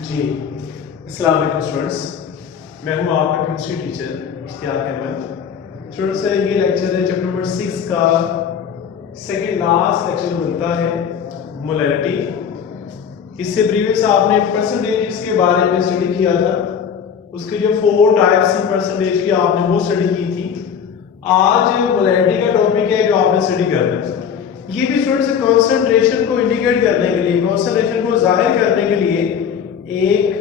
जी अस्सलाम वालेकुम स्टूडेंट्स, मैं हूं आपका chemistry teacher Ishtiyaq Ahmad. Students, ये लेक्चर है चैप्टर नंबर 6 का सेकंड लास्ट लेक्चर बनता है मोलैरिटी। इससे प्रीवियस आपने परसेंटेज के बारे में स्टडी किया था, उसके जो 4 टाइप्स हैं परसेंटेज की आपने वो स्टडी की थी। आज मोलैरिटी का टॉपिक है जो आपने स्टडी करना है। ये भी स्टूडेंट्स कंसंट्रेशन को इंडिकेट करने के लिए, कंसंट्रेशन को जाहिर करने के लिए एक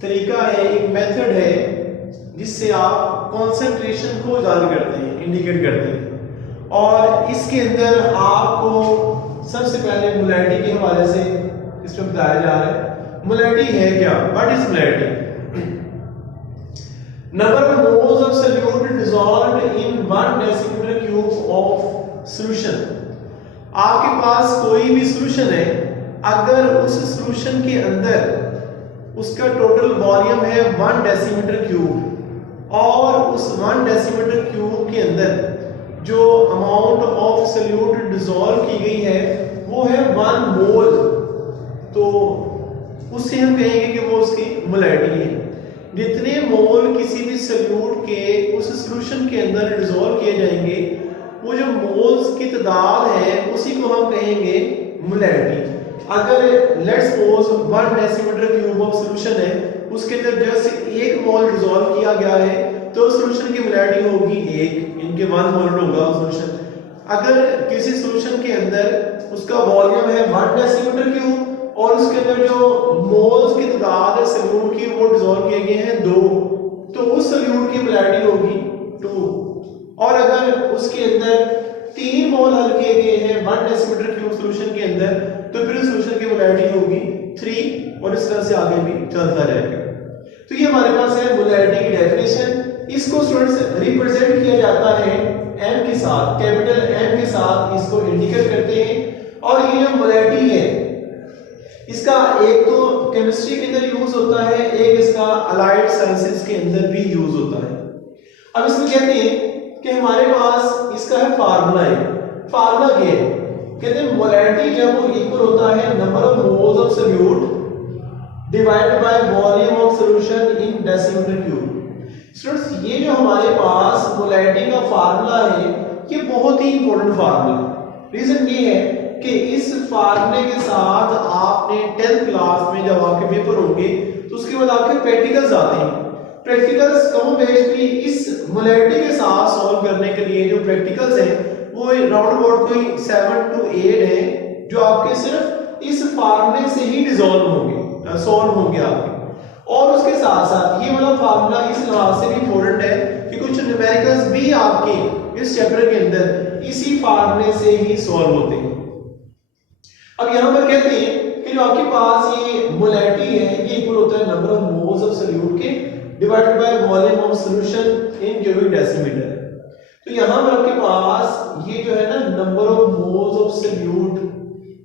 तरीका है, एक मेथड है जिससे आप कंसंट्रेशन को जाहिर करते हैं, इंडिकेट करते हैं। और इसके अंदर आपको सबसे पहले मोलैरिटी के हवाले से इसमें बताया जा रहा है। मोलैरिटी है क्या? What is molarity? Number of moles of solute dissolved in 1 decimetre cube of solution. आपके पास कोई भी सॉल्यूशन है, अगर उस सॉल्यूशन के अंदर उसका टोटल वॉल्यूम है 1 डेसीमीटर क्यूब और उस 1 डेसीमीटर क्यूब के अंदर जो अमाउंट ऑफ सॉल्यूट डिसॉल्व की गई है वो है 1 मोल, तो उससे हम कहेंगे कि वो उसकी मोलैरिटी है। जितने मोल किसी भी सॉल्यूट के उस सॉल्यूशन के अंदर डिसॉल्व किए जाएंगे, वो जो मोल्स की तादाद है उसी को हम कहेंगे मोलैरिटी। अगर let's suppose 1 decimetre cube of solution है, उसके अंदर जस्ट 1 मोल डिसॉल्व किया गया है, तो सॉल्यूशन की मोलैरिटी होगी 1, इनके 1 मोल होगा सॉल्यूशन। अगर किसी सॉल्यूशन के अंदर उसका वॉल्यूम है 1 डेसीमीटर क्यूब और उसके अंदर जो मोल्स की तादाद है सॉल्यूट की वो डिसॉल्व किए गए हैं 2, तो उस सॉल्यूट की मोलैरिटी होगी 2। और अगर उसके अंदर 3 मोल हल किए गए हैं 1 डेसीमीटर क्यूब सॉल्यूशन के अंदर, तो फिर सॉल्यूशन की मोलैरिटी होगी 3 और इस तरह से आगे भी चलता रहेगा। तो ये हमारे पास है मोलैरिटी की डेफिनेशन। इसको स्टूडेंट्स रिप्रेजेंट किया जाता है m के साथ, कैपिटल M के साथ इसको इंडिकेट करते हैं। और ये जो मोलैरिटी है इसका एक तो केमिस्ट्री के अंदर यूज होता है, एक इसका अलाइड साइंसेस के अंदर भी यूज होता है। अब इसमें कहते हैं कि हमारे पास इसका है फार्मूला है। फार्मूला क्या है? कहते हैं मोलैरिटी जब वो इक्वल होता है number of moles of solute divided by volume of solution in decimetre cube. Students, ये जो हमारे पास मोलैरिटी का फार्मूला है ये बहुत ही इंपॉर्टेंट फार्मूला है। रीजन ये है कि इस फार्मूले के साथ आपने 10th क्लास में जब आपके पेपर होंगे तो उसके बाद आपके प्रैक्टिकल्स आते हैं। प्रैक्टिकल्स कम बेसिकली इस मोलैरिटी के साथ सॉल्व करने के लिए जो प्रैक्टिकल्स हैं वो राउंड अबाउट कोई 7 to 8 है, जो आपके सिर्फ इस फार्मूले से ही डिसॉल्व होंगे, सॉल्व होंगे आपके। और उसके साथ साथ ये वाला फार्मूला इस लिहाज से भी इंपॉर्टेंट है कि कुछ न्यूमेरिकल्स भी आपके इस चैप्टर के अंदर इसी फार्मूले से ही सॉल्व होते हैं। अब यहां पर कहते हैं कि जो आपके पास ये मोलैरिटी है ये इक्वल होता है number of moles of solute के divided by volume of solution in cubic decimetre. तो यहां पर आपके पास ये जो है ना number of moles of solute,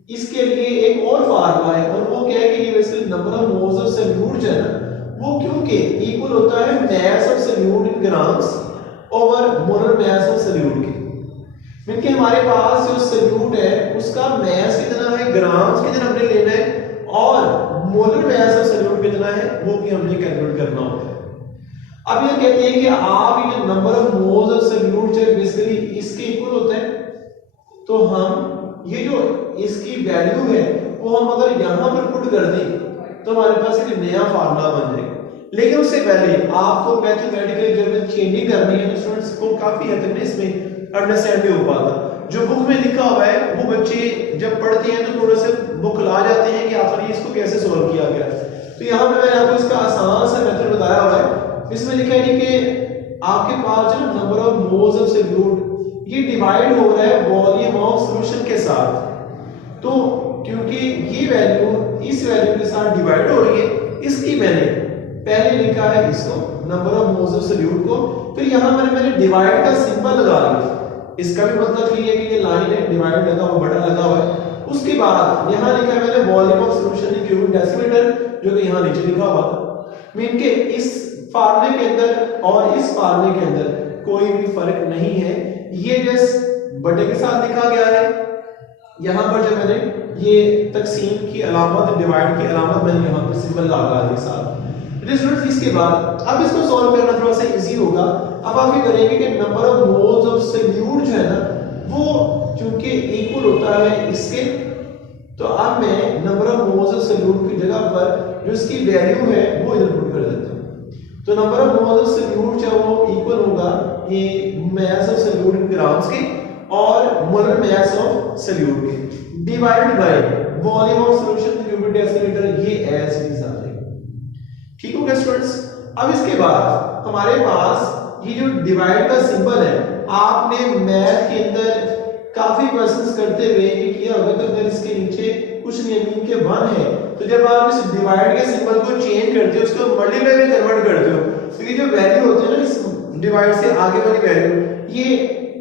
इसके लिए एक और फार्मूला है और वो क्या है कि ये basically number of moles of solute जो है ना वो क्योंकि इक्वल होता है mass of solute in grams over molar mass of solute के। क्योंकि हमारे पास जो सॉल्यूट है उसका मास कितना है, ग्राम्स कितना हमने लेना है, और मोलर मास ऑफ सॉल्यूट कितना है वो भी हमने कैलकुलेट करना होता है। अब ये कहते हैं कि आप ये number of moles of solute जो बेसिकली इसके इक्वल होता है, तो हम ये जो इसकी वैल्यू है वो हम अगर यहां पर पुट कर दें तो हमारे पास एक नया फार्मूला बन जाएगा। लेकिन उससे पहले आपको मैथमेटिकली जब चेंजिंग करनी है तो स्टूडेंट्स को काफी हद तक इसमें अंडरस्टैंड नहीं हो पाता। जो बुक में लिखा हुआ है वो बच्चे जब पढ़ते हैं तो थोड़े से बुक ला जाते हैं कि आखिर ये इसको कैसे सॉल्व किया गया। तो यहाँ पे मैंने आपको इसका आसान सा मेथड बताया हुआ है। इसमें लिखा है कि आपके पास जो number of moles of solute ये डिवाइड हो रहा है वॉल्यूम ऑफ सॉल्यूशन के साथ। तो क्योंकि ये वैल्यू इस वैल्यू के साथ डिवाइड हो रही है, इसकी मैंने पहले लिखा है इसको number of moles of solute को, फिर यहां मैंने डिवाइड का सिंबल लगा लिया। इसका भी मतलब ये है कि ये लाइन है, डिवाइड लगा हुआ, बटन लगा हुआ है। उसके बाद यहां लिखा है मैंने volume of solution in cubic decimetre, जो कि यहां नीचे लिखा हुआ था। मीन के इस फार्मूले के अंदर और इस फार्मूले के अंदर कोई भी फर्क नहीं है। ये जस्ट बटे के साथ लिखा गया है, यहां पर जो मैंने ये तकसीम की अलामत, डिवाइड की अलामत मैंने यहाँ पे सिंबल लगा दिया साथ। स्टूडेंट्स इसके बाद अब इसको सॉल्व करना थोड़ा सा इजी होगा। अब आप ये करेंगे कि number of moles of solute जो है ना वो चूंकि इक्वल होता है इसके, तो अब मैं number of moles of solute की जगह पर जो इसकी वैल्यू है वो इधर पुट कर देता हूं। तो number of moles of solute जो वो इक्वल होगा ये mass of solute in grams के और मोलर मास ऑफ सोल्यूट के divided by volume of solution cubic decimetre, ये एज इट इज आ जाएगा। ठीक हो गया स्टूडेंट्स। अब इसके बाद हमारे पास ये जो डिवाइड का सिंबल है, आपने मैथ के अंदर काफी क्वेश्चंस करते हुए ये किया होगा कि अगर इसके नीचे कुछ नियम के 1 है तो जब आप इस डिवाइड के सिंबल को चेंज करते हो, उसको मल्टीप्लाई में कन्वर्ट करते हो, तो ये जो वैल्यू होती है ना इस डिवाइड से आगे वाली वैल्यू, ये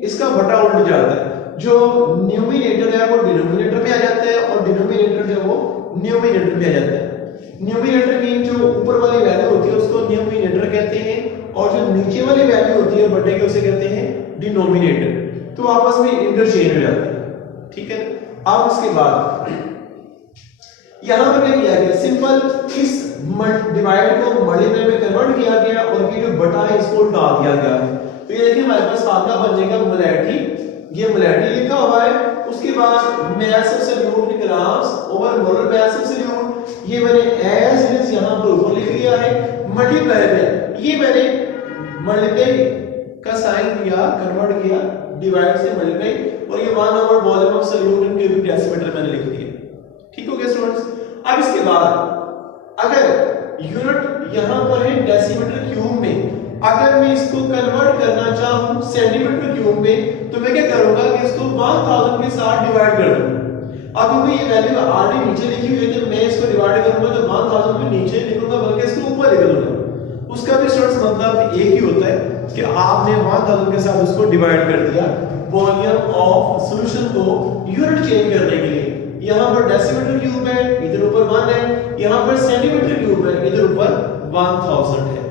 इसका बटा उल्ट जाता है। जो न्यूमरेटर है वो डिनोमिनेटर में आ जाता है और डिनोमिनेटर जो वो न्यूमरेटर में आ जाता है। न्यूमरेटर मीन जो ऊपर वाली वैल्यू होती है उसको न्यूमरेटर कहते हैं और जो नीचे वाली वैल्यू होती है बटे के उसे कहते हैं डिनोमिनेटर। तो आपस में इंटरचेंज हो जाते हैं। ठीक है। अब इसके बाद यहां पर क्या किया गया, सिंपल इस डिवाइड को मल्टीप्लाई में कन्वर्ट किया गया और ये जो बटा है इसको डाल दिया गया है। तो ये देखिए हमारे पास फार्मूला बन जाएगा मोलैरिटी, ये मोलैरिटी लिखा हुआ है। उसके बाद mass of solute in grams over molar mass of solute, ये मैंने एज इट इज यहां पर ऊपर लिख दिया है। मल्टीप्लाई में ये मैंने मल्टीप्लाई का साइन दिया, कन्वर्ट किया डिवाइड से मल्टीप्लाई, और ये 1 over volume of solute in cubic decimetre मैंने लिख दिया। ठीक हो गया स्टूडेंट्स। अब इसके बाद अगर यूनिट यहां पर है डेसीमीटर क्यूब में, अगर मैं इसको कन्वर्ट करना चाहूं सेंटीमीटर क्यूब में तो मैं क्या करूंगा कि इसको 1000 के साथ डिवाइड कर दूंगा। अब क्योंकि ये वैल्यू आगे नीचे लिखी हुई है तो मैं इसको डिवाइड करूंगा तो 1000 को नीचे लिखूंगा बल्कि इसको ऊपर लिख दूंगा। उसका भी स्टूडेंट्स मतलब एक ही होता है कि आपने 1000 के साथ उसको डिवाइड कर दिया वॉल्यूम ऑफ सॉल्यूशन को यूनिट चेंज करने के लिए। यहां पर डेसीमीटर क्यूब है, इधर ऊपर 1 है, यहां पर सेंटीमीटर क्यूब है, इधर ऊपर 1000 है।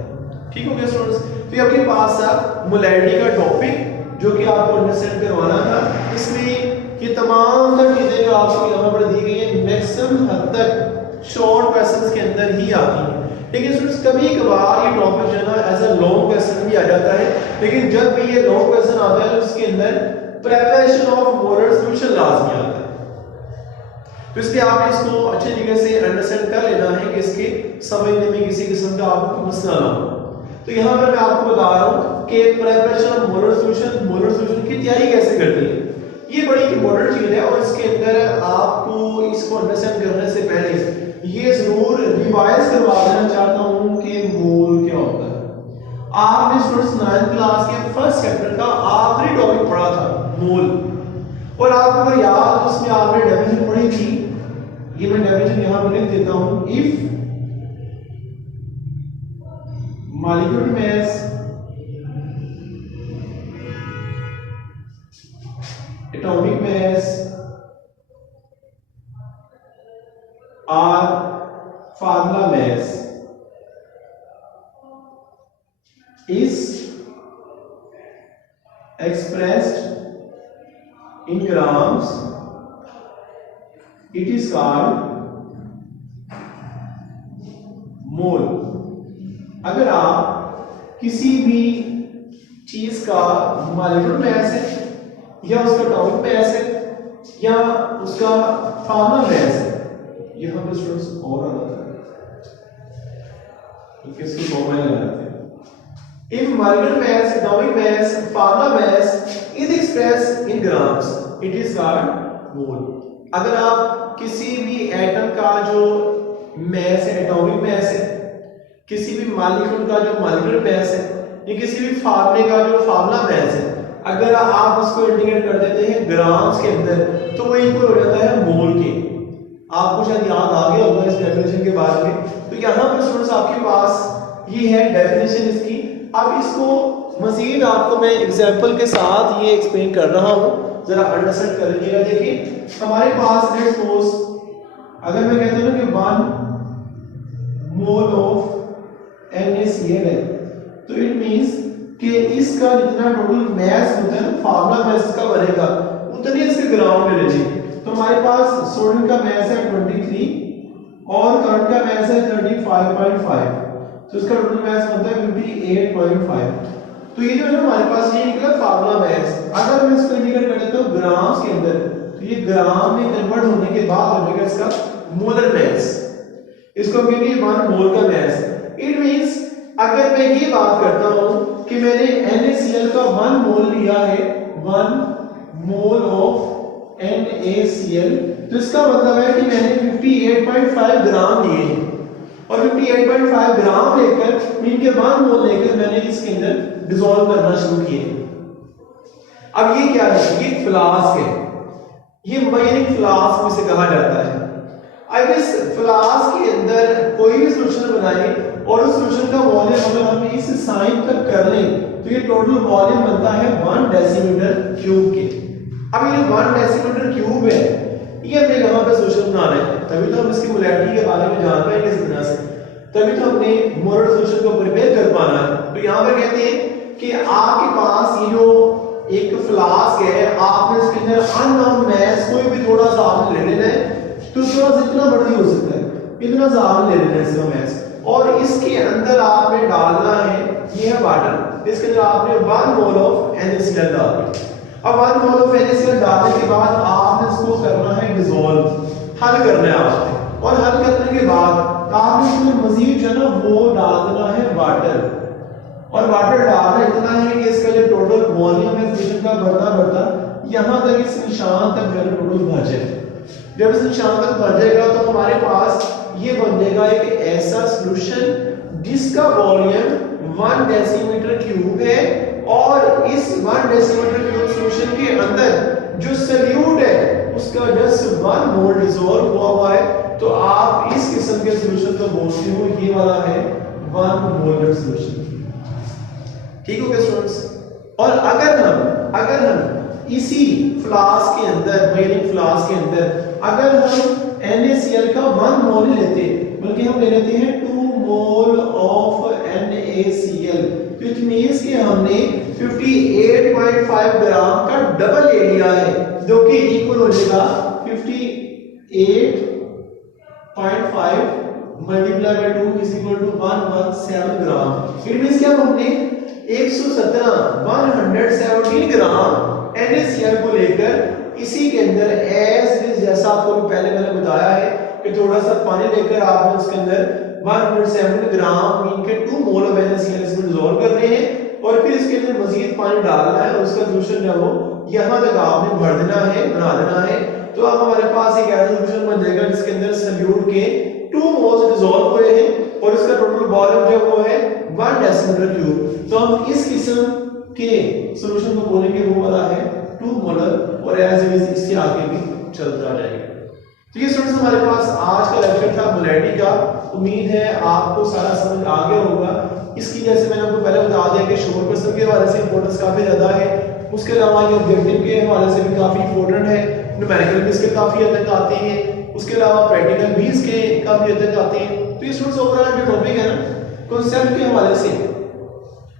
ठीक हो गया स्टूडेंट्स। तो आपके पास अब मोलैरिटी का टॉपिक जो कि आपको अंडरस्टैंड करवाना था, इसमें ये तमाम चीजें जो आपको यहां पर दी गई है मैक्सिमम हद तक शॉर्ट क्वेश्चंस के अंदर ही आती हैं। लेकिन स्टूडेंट्स कभी कभार ये टॉपिक जो है ना एज अ लॉन्ग क्वेश्चन भी आ जाता है, लेकिन जब भी ये लॉन्ग क्वेश्चन आता है तो उसके अंदर प्रिपरेशन ऑफ मोलर सॉल्यूशन लाजमी आता है। तो इसलिए आपने इसको अच्छे तरीके से अंडरस्टैंड कर लेना है कि इसके समझने में किसी किस्म का आपको मसला ना हो। तो यहाँ पर मैं आपको बता रहा हूँ कि प्रिपरेशन ऑफ मोलर सॉल्यूशन की तैयारी कैसे करते हैं। ये बड़ी इंपॉर्टेंट चीज है और इसके अंदर आपको इसको अंडरस्टैंड करने से पहले ये जरूर रिवाइज करवा देना चाहता हूँ कि मोल क्या होता है। आपने स्टूडेंट्स 9th क्लास के फर्स्ट चैप्टर का आखिरी टॉपिक पढ़ा था मोल, और आपको अगर याद तो उसमें आपने डेफिनेशन पढ़ी थी। ये मैं डेफिनेशन यहां पर लिख देता हूं। If molecular mass atomic mass or formula mass is expressed in grams, it is called मोल। अगर आप किसी भी चीज का मॉलिक्यूलर मास है या उसका एटॉमिक मास है या उसका फार्मूला मास है, यहां पर स्टूडेंट्स और आ जाता है तो किसको फॉर्मूला लगाते हैं। If molecular mass, atomic mass, formula mass is expressed in grams, it is called mole. अगर आप किसी भी एटम का जो मास है, एटॉमिक मास है, किसी भी मॉलिक्यूल का जो मॉलिक्यूलर मास है या किसी भी फार्मूले का जो फार्मूला मास है, अगर आप उसको इंडिकेट कर देते हैं ग्राम्स के अंदर तो वो इक्वल हो जाता है मोल के। आपको शायद याद आ गया होगा इस डेफिनेशन के बारे में। तो यहाँ पर स्टूडेंट्स आपके पास ये है डेफिनेशन इसकी। अब इसको मजीद आपको मैं एग्जांपल के साथ ये एक्सप्लेन कर रहा हूँ, जरा अंडरस्टैंड कर लीजिएगा। देखिए हमारे पास लेट्स सपोज अगर मैं कहता हूँ कि 1 मोल ऑफ NaCl है तो इट मींस कि इसका जितना टोटल मास होता है ना, फार्मूला मास इसका बनेगा उतने इसके ग्राम ले लीजिए। तो हमारे पास सोडियम का मास है 23 और करंट का मास है 35.5, तो इसका टोटल मास बनता है 58.5। तो ये जो है ना हमारे पास ये निकला फार्मूला मास। अगर मैं इसको इंडिकेट कर देता हूं ग्राम्स के अंदर, तो ये ग्राम में कन्वर्ट होने के बाद बनेगा इसका मोलर मास। इसको हम कहेंगे 1 मोल का मास। इट मींस अगर मैं ये बात करता हूं कि मैंने NaCl का 1 मोल लिया है, 1 मोल ऑफ NaCl, तो इसका मतलब है कि मैंने 58.5 ग्राम लिए हैं और 58.5 ग्राम लेकर मीन के 1 मोल लेकर मैंने इसके अंदर डिसॉल्व करना शुरू किए। अब ये क्या है? ये फ्लास्क है, ये माइनिंग फ्लास्क में से कहा जाता है। अब इस फ्लास्क के अंदर कोई भी सॉल्यूशन बनाए और उस सॉल्यूशन का वॉल्यूम अगर हम इस साइन तक कर लें तो ये टोटल वॉल्यूम बनता है 1 डेसीमीटर क्यूब के। अब ये 1 डेसीमीटर क्यूब है, ये हमने यहाँ पे सॉल्यूशन बनाना है, तभी तो हम इसकी मोलैरिटी के बारे में जान पाएंगे इस तरह से, तभी तो हमने मोलर सॉल्यूशन को प्रिपेयर कर पाना है। तो यहाँ पे कहते हैं कि आपके पास ये जो एक फ्लास्क है, आपने इसके अंदर अननोन मास कोई भी थोड़ा सा आपने ले लेना है, तो थोड़ा सा इतना बड़ा हो सकता है, इतना सा आपने ले लेना है इसका मास, और इसके अंदर आपने डालना है, ये है वाटर, इसके अंदर आपने 1 मोल ऑफ NaCl डाल दिया। अब 1 मोल ऑफ NaCl डालने के बाद आपने इसको करना है डिसॉल्व, हल करना है आपने, और हल करने के बाद आपने इसमें मजीद जो है ना वो डाल देना है वाटर, और वाटर डालना इतना है कि इसका जो टोटल वॉल्यूम है सॉल्यूशन का बढ़ता बढ़ता यहां तक इस निशान तक जो है टोटल भर जाए। जब इस निशान तक भर जाएगा तो हमारे पास ये बन जाएगा एक ऐसा सॉल्यूशन जिसका वॉल्यूम 1 डेसीमीटर क्यूब है, और इस 1 डेसीमीटर क्यूब सॉल्यूशन के अंदर जो सॉल्यूट है उसका जस्ट 1 मोल डिसॉल्व हुआ है। तो आप इस किस्म के सॉल्यूशन को बोलते हो ये वाला है 1 मोलर सॉल्यूशन। ठीक हो गया स्टूडेंट्स? और अगर हम इसी फ्लास्क के अंदर, मेरिंग फ्लास्क के अंदर अगर हम NaCl का 1 मोल लेते, बल्कि हम ले लेते हैं 2 मोल ऑफ NaCl, तो इट मींस कि हमने 58.5 ग्राम का डबल ले लिया है, जो कि इक्वल हो जाएगा 58.5 multiply by 2 is equal to 117 gram. It means कि हमने 117 ग्राम NaCl को लेकर इसी के अंदर एज इज, जैसा आपको पहले मैंने बताया है कि थोड़ा सा पानी लेकर आपने इसके अंदर 107 ग्राम मीन के 2 मोल ऑफ NaCl इसमें डिसॉल्व करने हैं, और फिर इसके अंदर मजीद पानी डालना है और उसका सॉल्यूशन जो वो यहां तक आपने भर देना है, बना देना है। तो अब हमारे पास एक ऐसा सॉल्यूशन बन जाएगा जिसके अंदर सॉल्यूट के 2 मोल्स डिसॉल्व हुए हैं और इसका टोटल वॉल्यूम जो वो है 1 डेसीमीटर क्यूब। तो हम इस किस्म के सॉल्यूशन को बोलेंगे वो वाला है 2 मोलर, और एज इट इज इससे आगे भी चलता रहेगा। तो ये स्टूडेंट्स हमारे पास आज का लेक्चर था मोलैरिटी का। उम्मीद है आपको सारा समझ आ गया होगा। इसकी जैसे मैंने आपको पहले बता दिया कि शोर पर्सन के हवाले से इंपॉर्टेंस काफी ज्यादा है, उसके अलावा ये ऑब्जेक्टिव के हवाले से भी काफी इंपॉर्टेंट है, न्यूमेरिकल भी इसके काफी हद तक आते हैं, उसके अलावा प्रैक्टिकल भी इसके काफी हद तक आते हैं। तो ये स्टूडेंट्स ओवरऑल जो टॉपिक है ना कांसेप्ट के हवाले से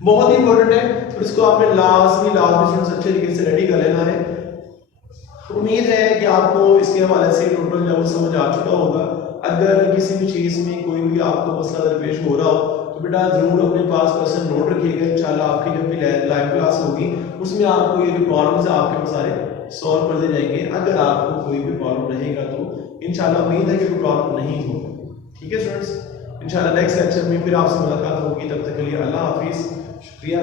बहुत इंपॉर्टेंट है, और इसको आपने लाजमी स्टूडेंट्स अच्छे तरीके से रेडी कर लेना है। उम्मीद है कि आपको इसके हवाले से टोटल जो समझ आ चुका होगा। अगर किसी भी चीज में कोई भी आपको मसला दरपेश हो रहा हो तो बेटा जरूर अपने पास पर्सन नोट रखिएगा। इंशाल्लाह आपकी जब भी लाइव क्लास होगी उसमें आपको ये जो प्रॉब्लम्स है आपके सारे सॉल्व कर दिए जाएंगे। अगर आपको कोई भी प्रॉब्लम रहेगा तो इंशाल्लाह उम्मीद है कि कोई प्रॉब्लम नहीं होगी। ठीक है स्टूडेंट्स, इंशाल्लाह नेक्स्ट लेक्चर में फिर आपसे मुलाकात होगी। तब तक के लिए अल्लाह हाफिज, शुक्रिया।